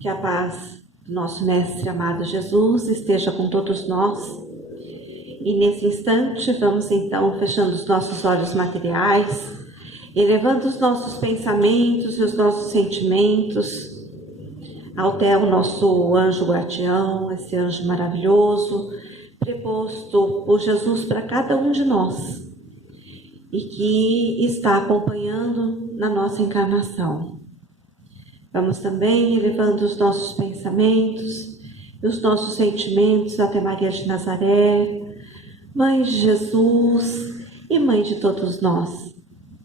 Que a paz do nosso Mestre amado Jesus esteja com todos nós. E nesse instante vamos então fechando os nossos olhos materiais, elevando os nossos pensamentos e os nossos sentimentos até o nosso anjo guardião, esse anjo maravilhoso, preposto por Jesus para cada um de nós e que está acompanhando na nossa encarnação. Vamos também elevando os nossos pensamentos e os nossos sentimentos até Maria de Nazaré, Mãe de Jesus e Mãe de todos nós,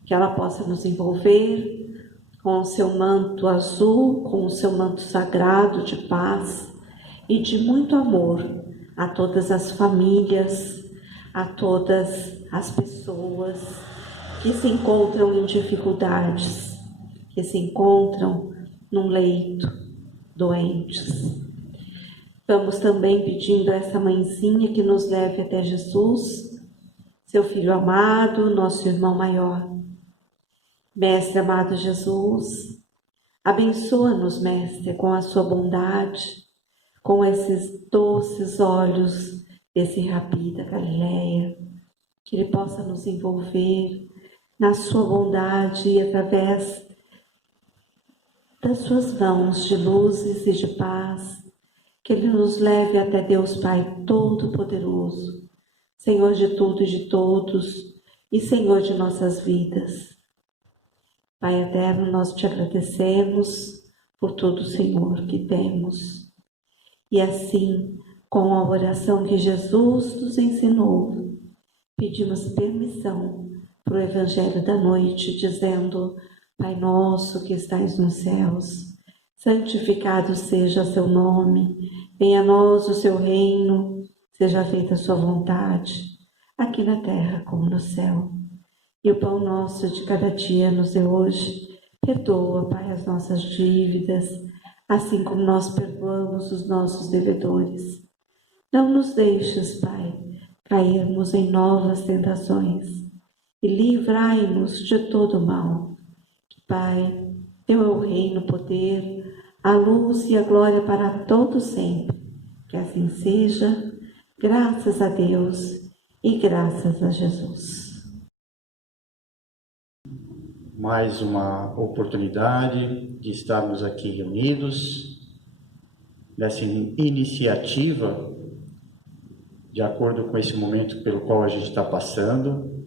que ela possa nos envolver com o seu manto azul, com o seu manto sagrado de paz e de muito amor a todas as famílias, a todas as pessoas que se encontram em dificuldades, que se encontram num leito, doentes. Vamos também pedindo a essa mãezinha que nos leve até Jesus, seu Filho amado, nosso irmão maior. Mestre amado Jesus, abençoa-nos, Mestre, com a sua bondade, com esses doces olhos desse Rabi da Galileia, que ele possa nos envolver na sua bondade e através das suas mãos de luzes e de paz, que ele nos leve até Deus Pai Todo-Poderoso, Senhor de tudo e de todos e Senhor de nossas vidas. Pai eterno, nós te agradecemos por todo, Senhor, que temos. E assim, com a oração que Jesus nos ensinou, pedimos permissão para o Evangelho da noite, dizendo: Pai nosso que estais nos céus, santificado seja seu nome, venha a nós o seu reino, seja feita a sua vontade, aqui na terra como no céu. E o pão nosso de cada dia nos dê hoje. Perdoa, Pai, as nossas dívidas, assim como nós perdoamos os nossos devedores. Não nos deixes, Pai, cairmos em novas tentações e livrai-nos de todo mal. Pai, teu é o reino, o poder, a luz e a glória para todos sempre. Que assim seja, graças a Deus e graças a Jesus. Mais uma oportunidade de estarmos aqui reunidos nessa iniciativa, de acordo com esse momento pelo qual a gente está passando,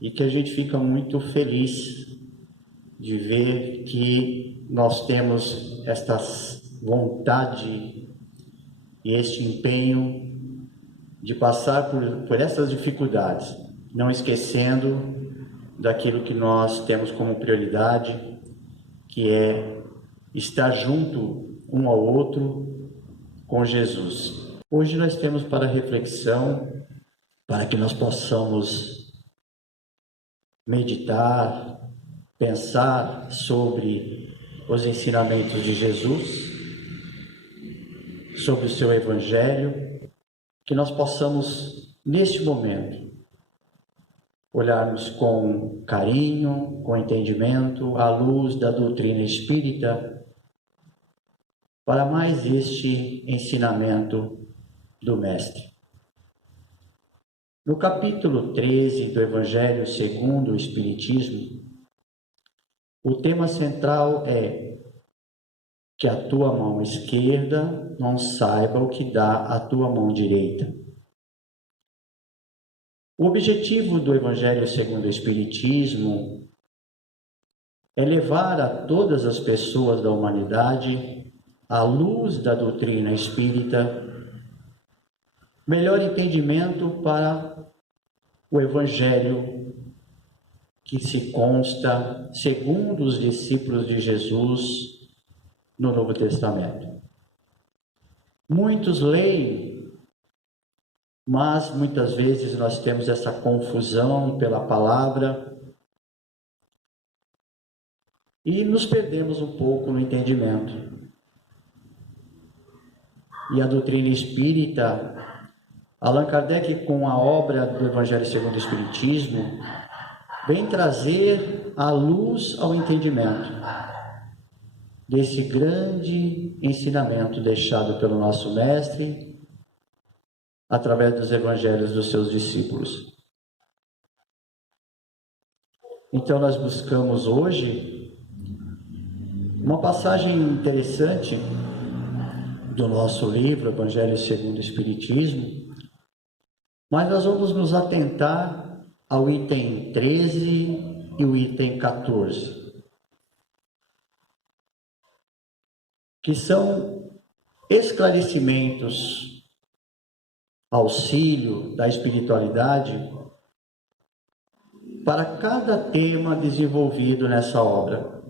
e que a gente fica muito feliz de ver que nós temos esta vontade e este empenho de passar por essas dificuldades, não esquecendo daquilo que nós temos como prioridade, que é estar junto um ao outro com Jesus. Hoje nós temos para reflexão, para que nós possamos meditar, pensar sobre os ensinamentos de Jesus, sobre o seu Evangelho, que nós possamos, neste momento, olharmos com carinho, com entendimento, à luz da doutrina espírita, para mais este ensinamento do Mestre. No capítulo 13 do Evangelho segundo o Espiritismo, o tema central é que a tua mão esquerda não saiba o que dá a tua mão direita. O objetivo do Evangelho segundo o Espiritismo é levar a todas as pessoas da humanidade, à luz da doutrina espírita, melhor entendimento para o Evangelho que se consta segundo os discípulos de Jesus no Novo Testamento. Muitos leem, mas muitas vezes nós temos essa confusão pela palavra e nos perdemos um pouco no entendimento. E a doutrina espírita, Allan Kardec, com a obra do Evangelho segundo o Espiritismo, vem trazer a luz ao entendimento. desse grande ensinamento deixado pelo nosso Mestre através dos evangelhos dos seus discípulos. Então nós buscamos hoje uma passagem interessante do nosso livro Evangelho segundo o Espiritismo, mas nós vamos nos atentar ao item 13 e o item 14, que são esclarecimentos, auxílio da espiritualidade para cada tema desenvolvido nessa obra.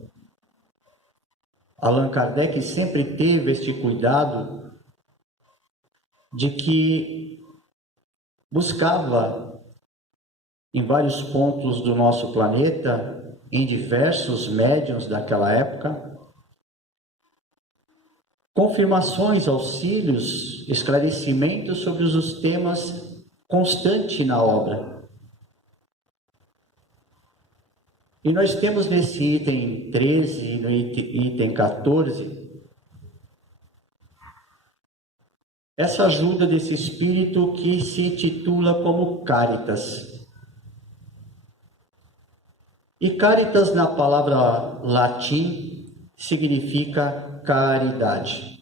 Allan Kardec sempre teve este cuidado de que buscava em vários pontos do nosso planeta, em diversos médiuns daquela época, confirmações, auxílios, esclarecimentos sobre os temas constantes na obra. E nós temos nesse item 13 e no item 14 essa ajuda desse espírito que se intitula como Caritas. E Caritas, na palavra latim, significa caridade.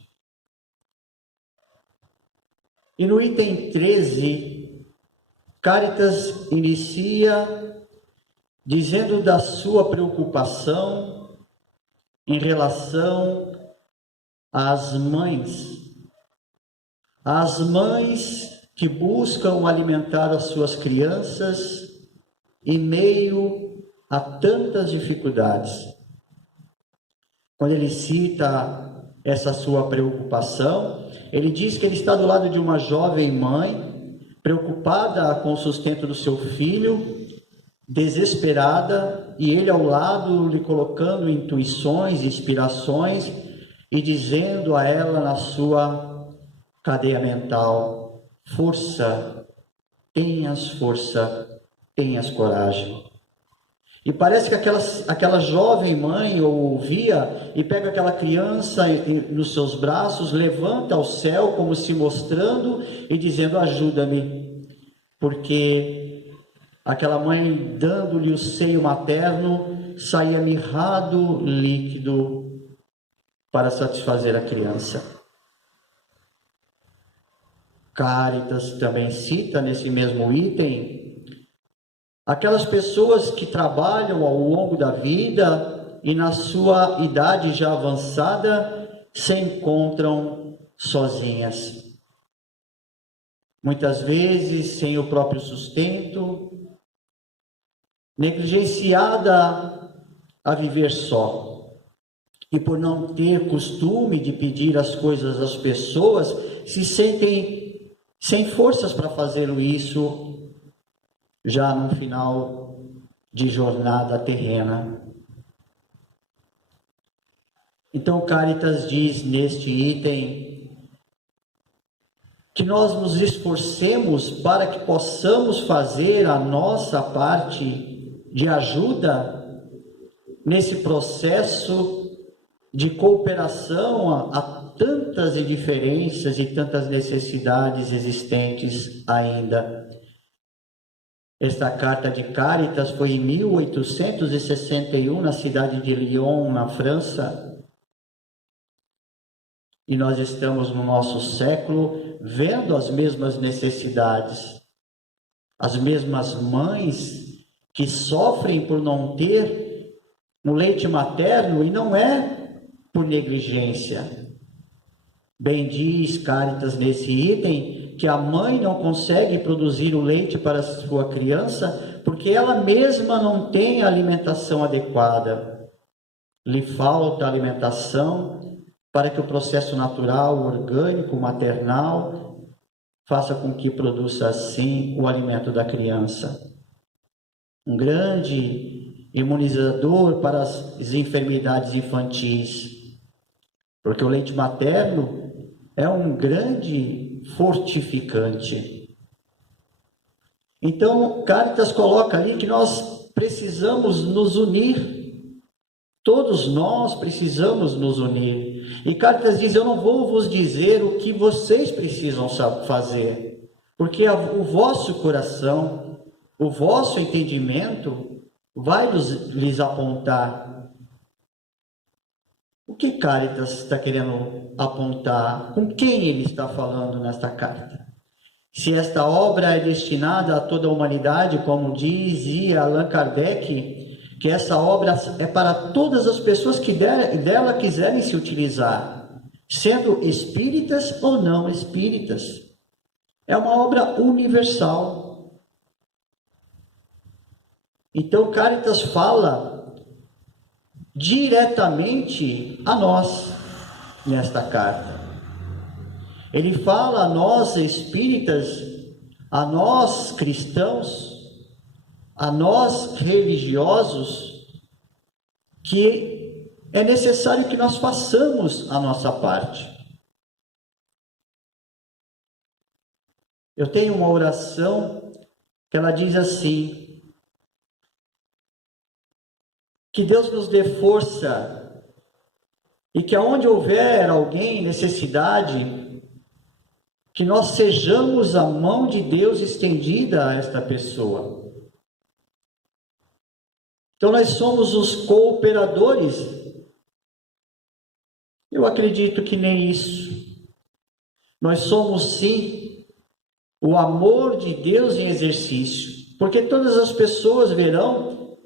E no item 13, Caritas inicia dizendo da sua preocupação em relação às mães que buscam alimentar as suas crianças em meio a tantas dificuldades. Quando ele cita essa sua preocupação, ele diz que ele está do lado de uma jovem mãe, preocupada com o sustento do seu filho, desesperada, e ele ao lado lhe colocando intuições, inspirações e dizendo a ela na sua cadeia mental: força, tenhas coragem. E parece que aquela jovem mãe ouvia e pega aquela criança nos seus braços, levanta ao céu como se mostrando e dizendo: ajuda-me, porque aquela mãe, dando-lhe o seio materno, saía mirrado líquido para satisfazer a criança. Caritas também cita nesse mesmo item aquelas pessoas que trabalham ao longo da vida e na sua idade já avançada se encontram sozinhas. Muitas vezes sem o próprio sustento, negligenciada a viver só. E por não ter costume de pedir as coisas às pessoas, se sentem sem forças para fazer isso já no final de jornada terrena. Então Caritas diz neste item que nós nos esforcemos para que possamos fazer a nossa parte de ajuda nesse processo de cooperação a tantas indiferenças e tantas necessidades existentes ainda. Esta carta de Caritas foi em 1861, na cidade de Lyon, na França. E nós estamos no nosso século vendo as mesmas necessidades, as mesmas mães que sofrem por não ter um leite materno, e não é por negligência. Bem diz Caritas nesse item que a mãe não consegue produzir o leite para sua criança porque ela mesma não tem a alimentação adequada. Lhe falta alimentação para que o processo natural, orgânico, maternal, faça com que produza assim o alimento da criança. Um grande imunizador para as enfermidades infantis, porque o leite materno é um grande fortificante. Então, Caritas coloca ali que nós precisamos nos unir, Todos nós precisamos nos unir. E Cáritas diz: eu não vou vos dizer o que vocês precisam fazer, porque o vosso coração, o vosso entendimento vai lhes apontar. O que Cáritas está querendo apontar? Com quem ele está falando nesta carta? Se esta obra é destinada a toda a humanidade, como dizia Allan Kardec, que essa obra é para todas as pessoas que dela quiserem se utilizar, sendo espíritas ou não espíritas. É uma obra universal. Então, Cáritas fala diretamente a nós nesta carta. Ele fala a nós espíritas, a nós cristãos, a nós religiosos, que é necessário que nós façamos a nossa parte. Eu tenho uma oração que ela diz assim: que Deus nos dê força e que aonde houver alguém em necessidade, que nós sejamos a mão de Deus estendida a esta pessoa. Então nós somos os cooperadores. Eu acredito que nem isso. Nós somos sim o amor de Deus em exercício, porque todas as pessoas verão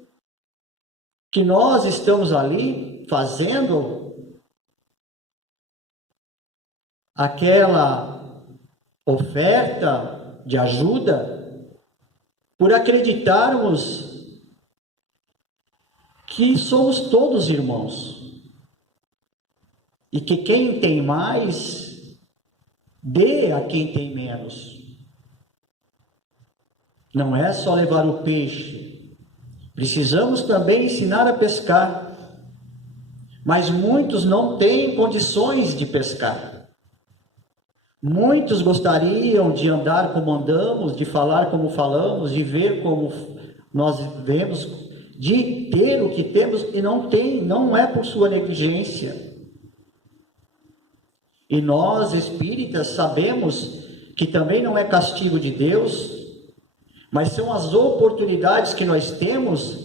que nós estamos ali fazendo aquela oferta de ajuda por acreditarmos que somos todos irmãos e que quem tem mais dê a quem tem menos. Não é só levar o peixe, precisamos também ensinar a pescar, mas muitos não têm condições de pescar. Muitos gostariam de andar como andamos, de falar como falamos, de ver como nós vemos, de ter o que temos e não tem, não é por sua negligência. E nós espíritas sabemos que também não é castigo de Deus, mas são as oportunidades que nós temos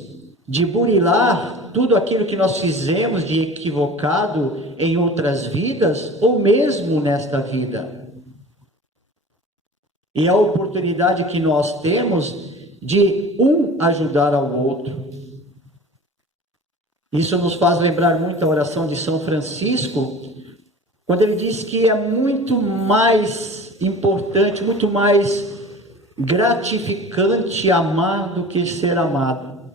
de burilar tudo aquilo que nós fizemos de equivocado em outras vidas ou mesmo nesta vida. E a oportunidade que nós temos de um ajudar ao outro. Isso nos faz lembrar muito a oração de São Francisco, quando ele diz que é muito mais importante, muito mais gratificante amar do que ser amado.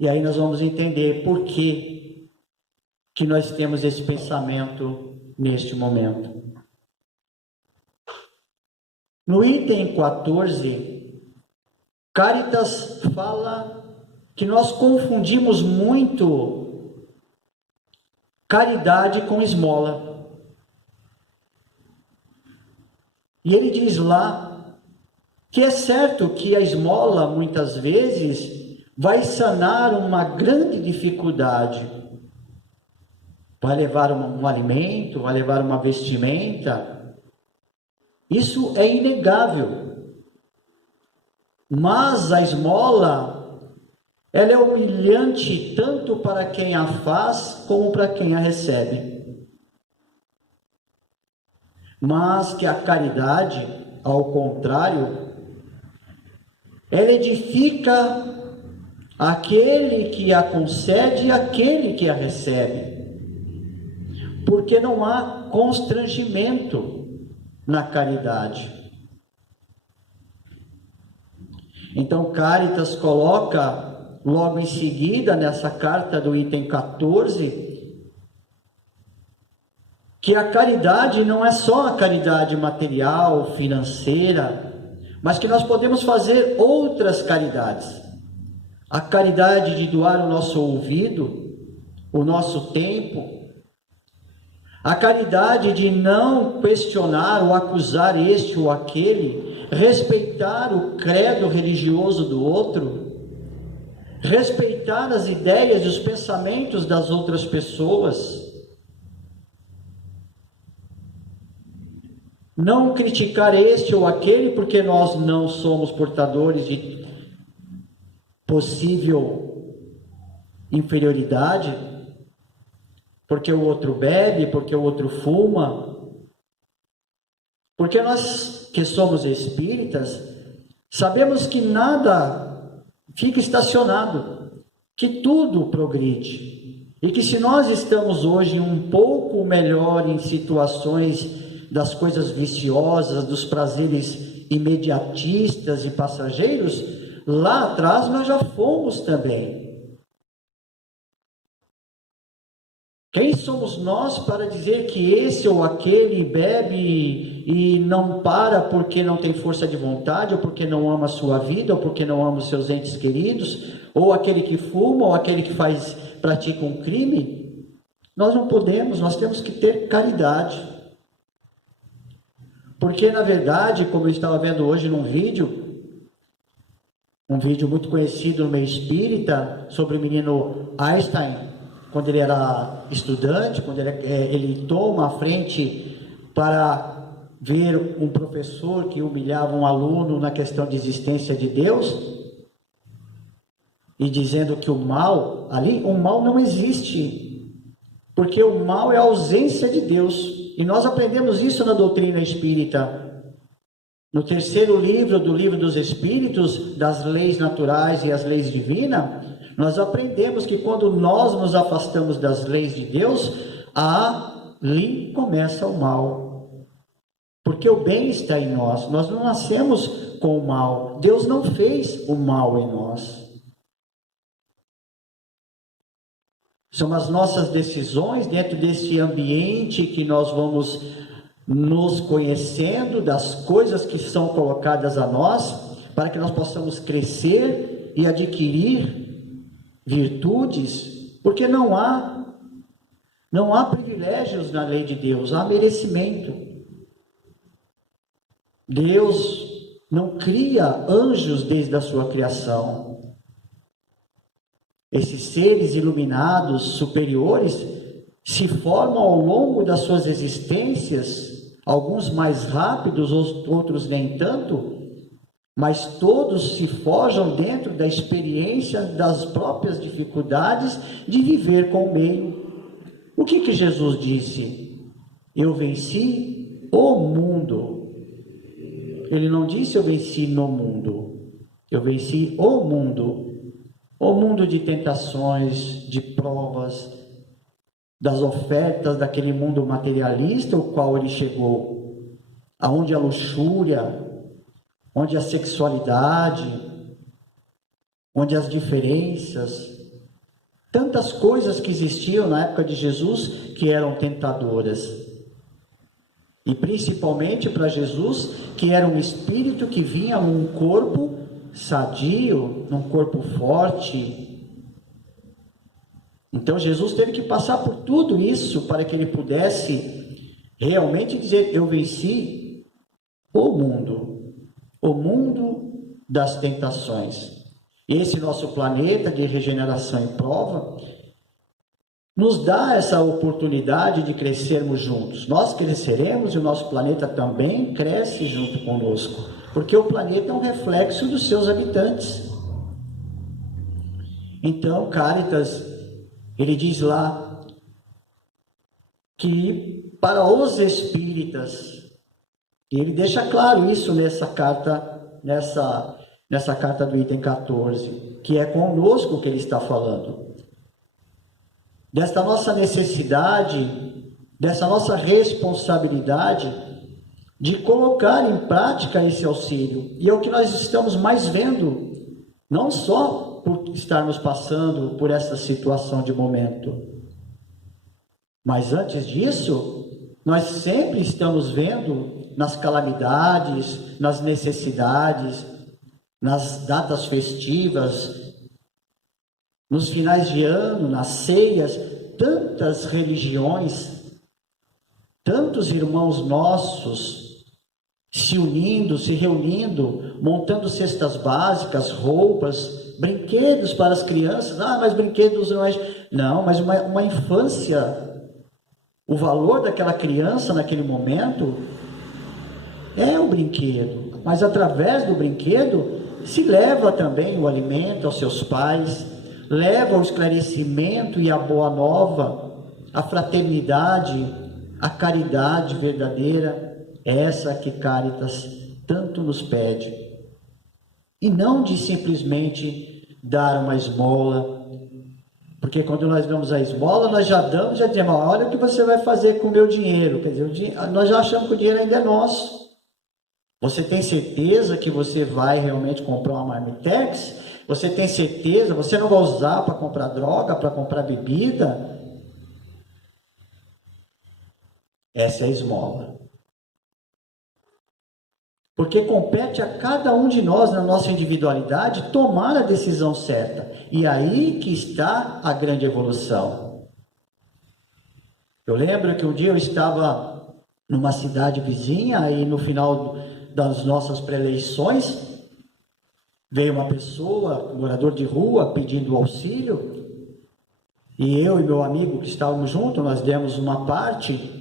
E aí nós vamos entender por que nós temos esse pensamento neste momento. No item 14, Cáritas fala que nós confundimos muito caridade com esmola. E ele diz lá que é certo que a esmola, muitas vezes, vai sanar uma grande dificuldade. Vai levar um alimento, vai levar uma vestimenta. Isso é inegável. Mas a esmola, ela é humilhante tanto para quem a faz como para quem a recebe. Mas que a caridade, ao contrário, ela edifica aquele que a concede e aquele que a recebe. Porque não há constrangimento na caridade. Então, Cáritas coloca logo em seguida, nessa carta do item 14, que a caridade não é só a caridade material, financeira, mas que nós podemos fazer outras caridades. A caridade de doar o nosso ouvido, o nosso tempo, a caridade de não questionar ou acusar este ou aquele, respeitar o credo religioso do outro, respeitar as ideias e os pensamentos das outras pessoas, não criticar este ou aquele porque nós não somos portadores de possível inferioridade, porque o outro bebe, porque o outro fuma, porque nós que somos espíritas, sabemos que nada fica estacionado, que tudo progride, e que se nós estamos hoje um pouco melhor em situações das coisas viciosas, dos prazeres imediatistas e passageiros, lá atrás nós já fomos também. Quem somos nós para dizer que esse ou aquele bebe e não para porque não tem força de vontade, ou porque não ama a sua vida, ou porque não ama os seus entes queridos, ou aquele que fuma, ou aquele que pratica um crime? Nós não podemos, nós temos que ter caridade. Porque, na verdade, como eu estava vendo hoje num vídeo, um vídeo muito conhecido no meio espírita, sobre o menino Einstein, quando ele era estudante, quando ele toma a frente para ver um professor que humilhava um aluno na questão de existência de Deus, e dizendo que o mal não existe, porque o mal é a ausência de Deus. E nós aprendemos isso na doutrina espírita. No terceiro livro do Livro dos Espíritos, das leis naturais e as leis divinas, nós aprendemos que quando nós nos afastamos das leis de Deus, ali começa o mal. Porque o bem está em nós. Nós não nascemos com o mal. Deus não fez o mal em nós. São as nossas decisões dentro desse ambiente que nós vamos nos conhecendo, das coisas que são colocadas a nós, para que nós possamos crescer e adquirir virtudes, porque não há privilégios na lei de Deus, há merecimento. Deus não cria anjos desde a sua criação. Esses seres iluminados, superiores, se formam ao longo das suas existências, alguns mais rápidos, outros nem tanto, mas todos se forjam dentro da experiência das próprias dificuldades de viver com o meio. O que Jesus disse? Eu venci o mundo. Ele não disse eu venci no mundo, eu venci o mundo. O mundo de tentações, de provas, das ofertas daquele mundo materialista ao qual ele chegou, aonde a luxúria, onde a sexualidade, onde as diferenças, tantas coisas que existiam na época de Jesus que eram tentadoras. E principalmente para Jesus, que era um espírito que vinha num corpo sadio, num corpo forte. Então Jesus teve que passar por tudo isso para que ele pudesse realmente dizer: eu venci o mundo das tentações. Esse nosso planeta de regeneração e prova nos dá essa oportunidade de crescermos juntos. Nós cresceremos e o nosso planeta também cresce junto conosco, porque o planeta é um reflexo dos seus habitantes. Então, Cáritas, ele diz lá que para os espíritas, e ele deixa claro isso nessa carta, nessa carta do item 14, que é conosco que ele está falando, desta nossa necessidade, dessa nossa responsabilidade de colocar em prática esse auxílio. E é o que nós estamos mais vendo, não só por estarmos passando por essa situação de momento, mas antes disso, nós sempre estamos vendo nas calamidades, nas necessidades, nas datas festivas, nos finais de ano, nas ceias, tantas religiões, tantos irmãos nossos se unindo, se reunindo, montando cestas básicas, roupas, brinquedos para as crianças. Ah, mas brinquedos não é... Não, mas uma infância, o valor daquela criança naquele momento é o brinquedo. Mas através do brinquedo se leva também o alimento aos seus pais, leva o esclarecimento e a boa nova, a fraternidade, a caridade verdadeira, essa que Caritas tanto nos pede. E não de simplesmente dar uma esmola, porque quando nós damos a esmola, nós já damos, já dizemos, olha o que você vai fazer com o meu dinheiro. Quer dizer, nós já achamos que o dinheiro ainda é nosso. Você tem certeza que você vai realmente comprar uma Marmitex? Você tem certeza? Você não vai usar para comprar droga, para comprar bebida? Essa é a esmola. Porque compete a cada um de nós, na nossa individualidade, tomar a decisão certa. E aí que está a grande evolução. Eu lembro que um dia eu estava numa cidade vizinha, e no final das nossas pré-eleições, veio uma pessoa, um morador de rua, pedindo auxílio, e eu e meu amigo que estávamos juntos, nós demos uma parte,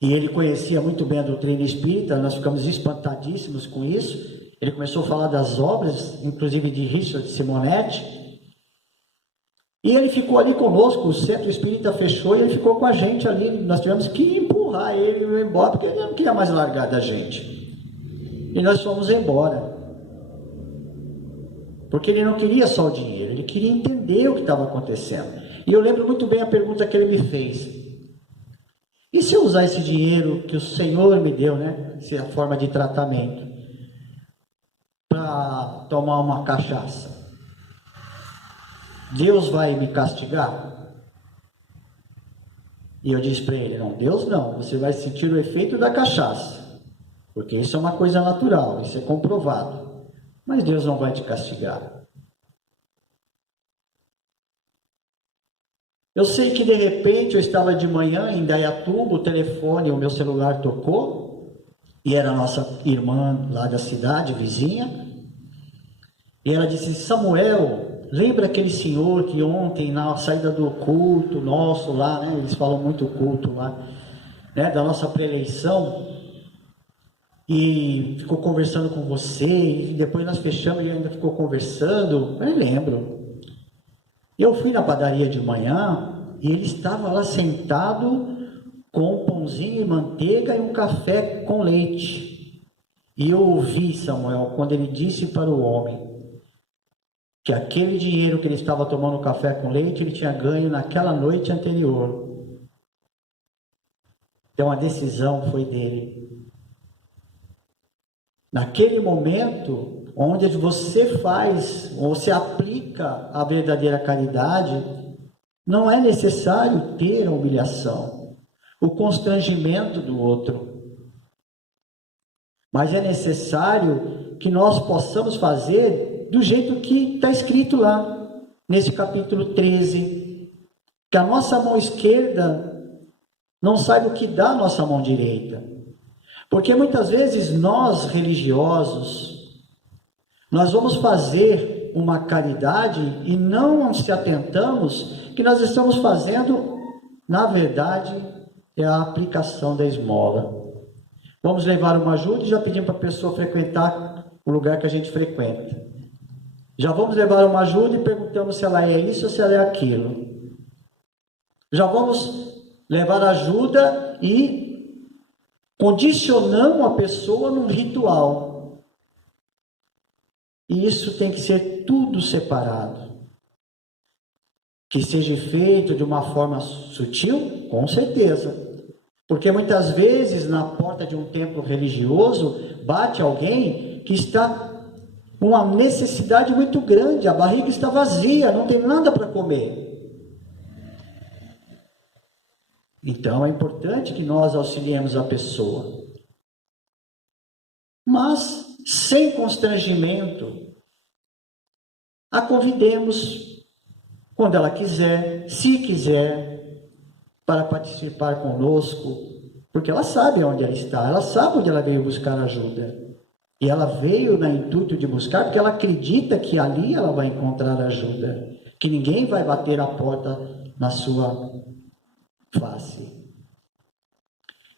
e ele conhecia muito bem a doutrina espírita, nós ficamos espantadíssimos com isso. Ele começou a falar das obras, inclusive de Richard Simonetti, e ele ficou ali conosco, o centro espírita fechou, e ele ficou com a gente ali, nós tivemos que empurrar ele embora, porque ele não queria mais largar da gente. E nós fomos embora. Porque ele não queria só o dinheiro, ele queria entender o que estava acontecendo. E eu lembro muito bem a pergunta que ele me fez. E se eu usar esse dinheiro que o Senhor me deu, né? Essa forma de tratamento, para tomar uma cachaça? Deus vai me castigar? E eu disse para ele, não, Deus não, você vai sentir o efeito da cachaça. Porque isso é uma coisa natural, isso é comprovado. Mas Deus não vai te castigar. Eu sei que de repente eu estava de manhã em Indaiatuba, o telefone, o meu celular tocou, e era a nossa irmã lá da cidade, vizinha, e ela disse, Samuel, lembra aquele senhor que ontem na saída do culto nosso lá, né, eles falam muito culto lá, né, da nossa pré-eleição, e ficou conversando com você, e depois nós fechamos e ainda ficou conversando. Eu lembro. Eu fui na padaria de manhã e ele estava lá sentado com um pãozinho e manteiga e um café com leite. E eu ouvi, Samuel, quando ele disse para o homem que aquele dinheiro que ele estava tomando café com leite, ele tinha ganho naquela noite anterior. Então a decisão foi dele. Naquele momento, onde você faz, ou você aplica a verdadeira caridade, não é necessário ter a humilhação, o constrangimento do outro. Mas é necessário que nós possamos fazer do jeito que está escrito lá, nesse capítulo 13, que a nossa mão esquerda não saiba o que dá a nossa mão direita. Porque muitas vezes nós, religiosos, nós vamos fazer uma caridade e não se atentamos que nós estamos fazendo, na verdade, é a aplicação da esmola. Vamos levar uma ajuda e já pedimos para a pessoa frequentar o lugar que a gente frequenta. Já vamos levar uma ajuda e perguntamos se ela é isso ou se ela é aquilo. Já vamos levar ajuda e condicionamos a pessoa num ritual. E isso tem que ser tudo separado. Que seja feito de uma forma sutil, com certeza. Porque muitas vezes na porta de um templo religioso bate alguém que está com uma necessidade muito grande, a barriga está vazia, não tem nada para comer. Então é importante que nós auxiliemos a pessoa, mas sem constrangimento. A convidemos quando ela quiser, se quiser, para participar conosco, porque ela sabe onde ela está, ela sabe onde ela veio buscar ajuda. E ela veio no intuito de buscar, porque ela acredita que ali ela vai encontrar ajuda, que ninguém vai bater a porta na sua face.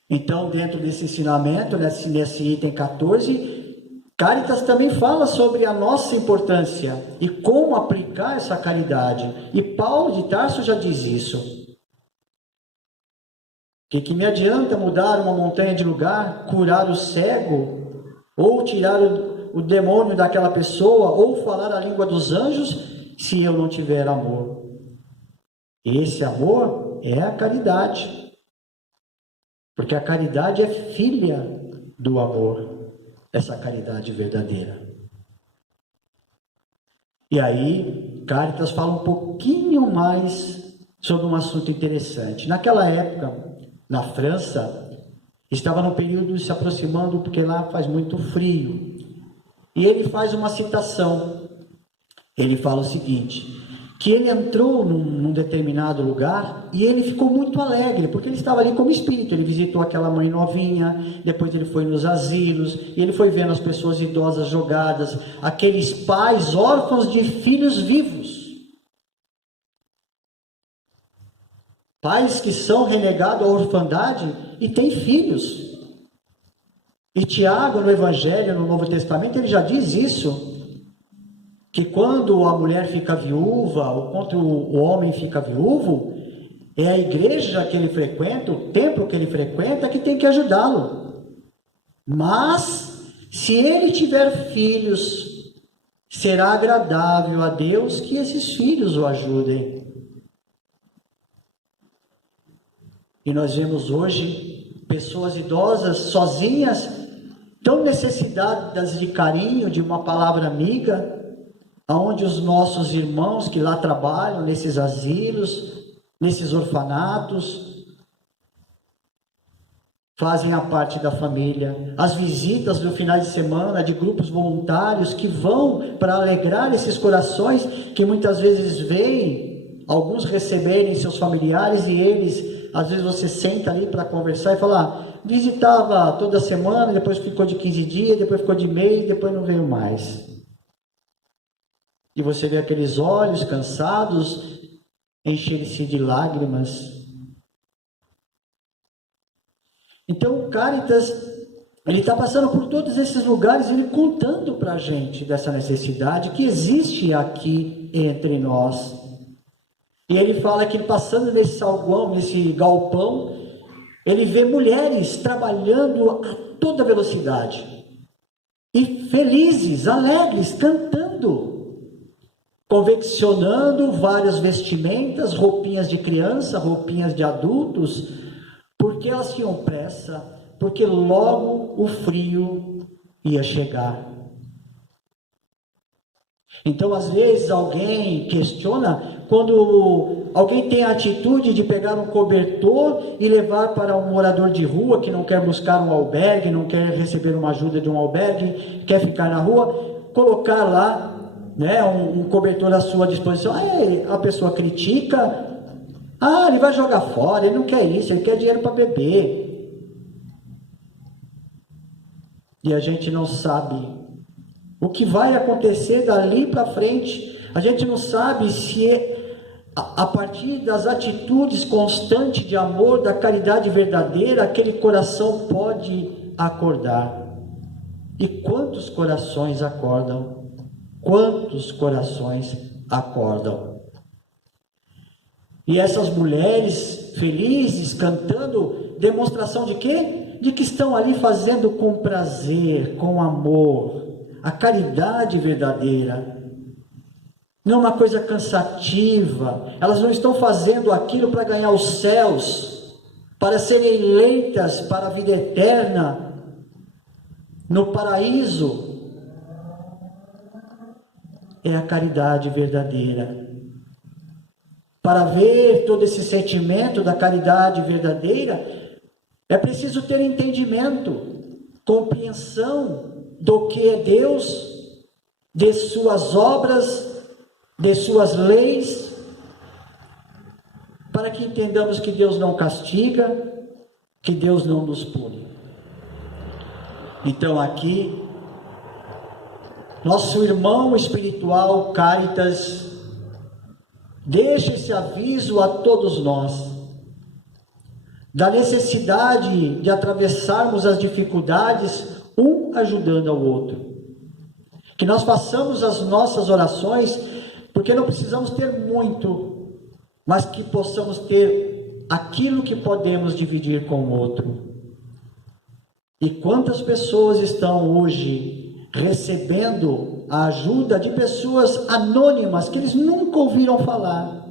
Então, dentro desse ensinamento, nesse item 14, Cáritas também fala sobre a nossa importância e como aplicar essa caridade. E Paulo de Tarso já diz isso. Que me adianta mudar uma montanha de lugar, curar o cego, ou tirar o demônio daquela pessoa, ou falar a língua dos anjos, se eu não tiver amor. Esse amor é a caridade. Porque a caridade é filha do amor, essa caridade verdadeira. E aí, Cáritas fala um pouquinho mais sobre um assunto interessante. Naquela época, na França, estava no período se aproximando, porque lá faz muito frio. E ele faz uma citação. Ele fala o seguinte, que ele entrou num determinado lugar e ele ficou muito alegre, porque ele estava ali como espírito. Ele visitou aquela mãe novinha, depois ele foi nos asilos, e ele foi vendo as pessoas idosas jogadas, aqueles pais órfãos de filhos vivos. Pais que são renegados à orfandade e têm filhos. E Tiago, no Evangelho, no Novo Testamento, ele já diz isso, que quando a mulher fica viúva, ou quando o homem fica viúvo, é a igreja que ele frequenta, o templo que ele frequenta, que tem que ajudá-lo. Mas, se ele tiver filhos, será agradável a Deus que esses filhos o ajudem. E nós vemos hoje pessoas idosas, sozinhas, tão necessitadas de carinho, de uma palavra amiga, aonde os nossos irmãos que lá trabalham, nesses asilos, nesses orfanatos, fazem a parte da família. As visitas no final de semana de grupos voluntários que vão para alegrar esses corações, que muitas vezes veem alguns receberem seus familiares e eles, às vezes você senta ali para conversar e falar, visitava toda semana, depois ficou de 15 dias, depois ficou de mês, depois não veio mais. E você vê aqueles olhos cansados encherem-se de lágrimas. Então o Cáritas, ele está passando por todos esses lugares, ele contando para a gente dessa necessidade que existe aqui entre nós. E ele fala que passando nesse salão, nesse galpão, ele vê mulheres trabalhando a toda velocidade. E felizes, alegres, cantando, confeccionando várias vestimentas, roupinhas de criança, roupinhas de adultos, porque elas tinham pressa, porque logo o frio ia chegar. Então, às vezes, alguém questiona quando alguém tem a atitude de pegar um cobertor e levar para um morador de rua que não quer buscar um albergue, não quer receber uma ajuda de um albergue, quer ficar na rua, colocar lá, né, um cobertor à sua disposição. Aí a pessoa critica, ele vai jogar fora, ele não quer isso, ele quer dinheiro para beber. E a gente não sabe o que vai acontecer dali para frente. A gente não sabe se a partir das atitudes constantes de amor, da caridade verdadeira, aquele coração pode acordar. E quantos corações acordam? Quantos corações acordam? E essas mulheres felizes, cantando, demonstração de quê? De que estão ali fazendo com prazer, com amor, a caridade verdadeira. Não é uma coisa cansativa. Elas não estão fazendo aquilo para ganhar os céus, para serem eleitas para a vida eterna, no paraíso. É a caridade verdadeira. Para ver todo esse sentimento da caridade verdadeira, é preciso ter entendimento, compreensão do que é Deus, de suas obras, de suas leis, para que entendamos que Deus não castiga, que Deus não nos pune. Então aqui nosso irmão espiritual Cáritas deixa esse aviso a todos nós, da necessidade de atravessarmos as dificuldades, um ajudando ao outro. Que nós façamos as nossas orações, porque não precisamos ter muito, mas que possamos ter aquilo que podemos dividir com o outro. E quantas pessoas estão hoje recebendo a ajuda de pessoas anônimas que eles nunca ouviram falar,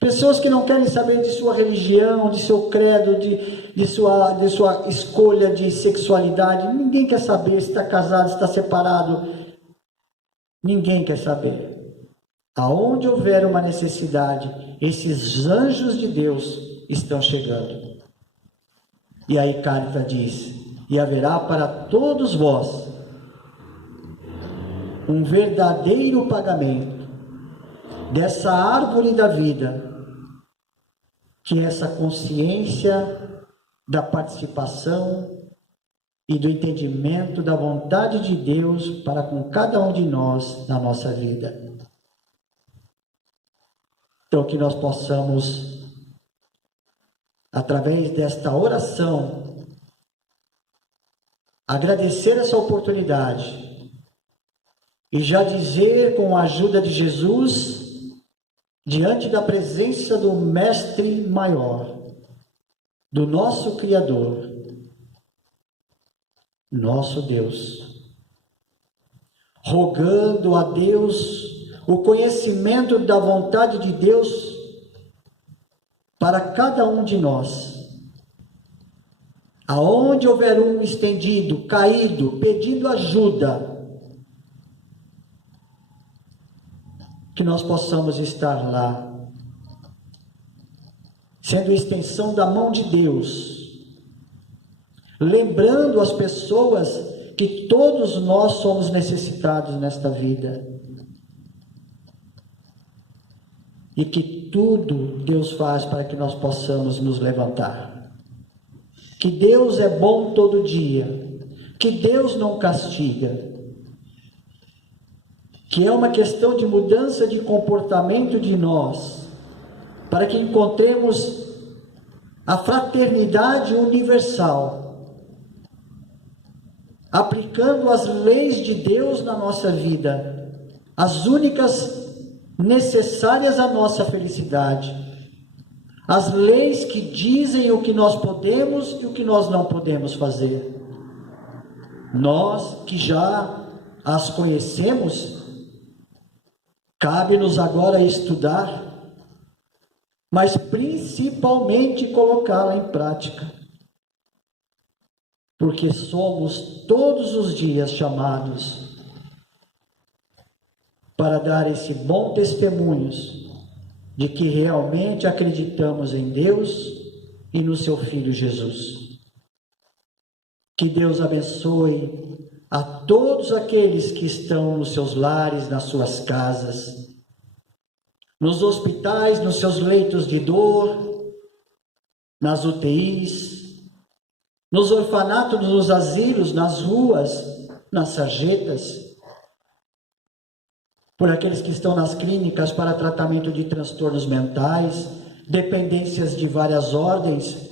pessoas que não querem saber de sua religião, de seu credo, de sua escolha de sexualidade. Ninguém quer saber se está casado, se está separado. Ninguém quer saber. Aonde houver uma necessidade, esses anjos de Deus estão chegando. E aí Cáritas diz: e haverá para todos vós um verdadeiro pagamento dessa árvore da vida, que é essa consciência da participação e do entendimento da vontade de Deus para com cada um de nós na nossa vida. Então, que nós possamos, através desta oração, agradecer essa oportunidade e já dizer, com a ajuda de Jesus, diante da presença do Mestre Maior, do nosso Criador, nosso Deus, rogando a Deus o conhecimento da vontade de Deus para cada um de nós. Aonde houver um estendido, caído, pedindo ajuda, que nós possamos estar lá, sendo extensão da mão de Deus, lembrando as pessoas que todos nós somos necessitados nesta vida, e que tudo Deus faz para que nós possamos nos levantar, que Deus é bom todo dia, que Deus não castiga, que é uma questão de mudança de comportamento de nós, para que encontremos a fraternidade universal, aplicando as leis de Deus na nossa vida, as únicas necessárias à nossa felicidade, as leis que dizem o que nós podemos e o que nós não podemos fazer. Nós que já as conhecemos, cabe-nos agora estudar, mas principalmente colocá-la em prática, porque somos todos os dias chamados para dar esse bom testemunho de que realmente acreditamos em Deus e no seu Filho Jesus. Que Deus abençoe a todos aqueles que estão nos seus lares, nas suas casas, nos hospitais, nos seus leitos de dor, nas UTIs, nos orfanatos, nos asilos, nas ruas, nas sarjetas, por aqueles que estão nas clínicas para tratamento de transtornos mentais, dependências de várias ordens,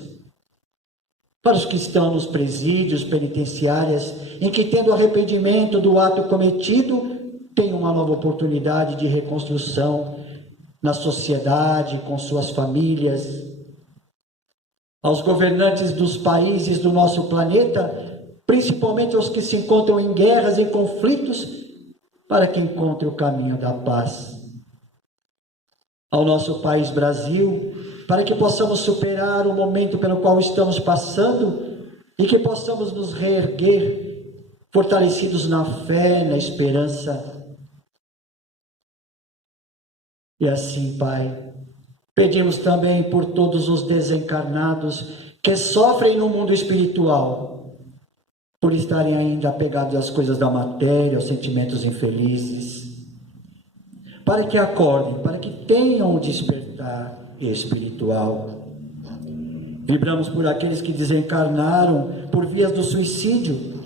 para os que estão nos presídios, penitenciárias, em que, tendo arrependimento do ato cometido, tem uma nova oportunidade de reconstrução na sociedade, com suas famílias. Aos governantes dos países do nosso planeta, principalmente aos que se encontram em guerras, em conflitos, para que encontre o caminho da paz. Ao nosso país Brasil, para que possamos superar o momento pelo qual estamos passando e que possamos nos reerguer, fortalecidos na fé, na esperança. E assim, Pai, pedimos também por todos os desencarnados que sofrem no mundo espiritual, por estarem ainda apegados às coisas da matéria, aos sentimentos infelizes, para que acordem, para que tenham o despertar espiritual. Vibramos por aqueles que desencarnaram por vias do suicídio,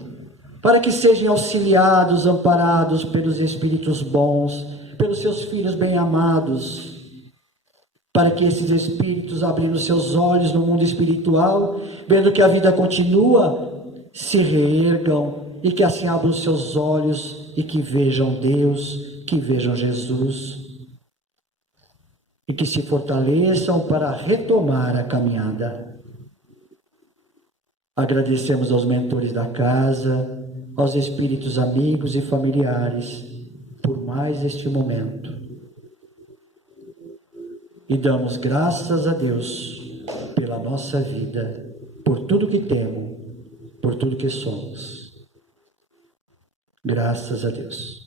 para que sejam auxiliados, amparados pelos Espíritos bons, pelos seus filhos bem-amados, para que esses Espíritos, abrindo seus olhos no mundo espiritual, vendo que a vida continua, se reergam e que assim abram seus olhos e que vejam Deus, que vejam Jesus, e que se fortaleçam para retomar a caminhada. Agradecemos aos mentores da casa, aos espíritos amigos e familiares por mais este momento. E damos graças a Deus pela nossa vida, por tudo que temos, por tudo que somos. Graças a Deus.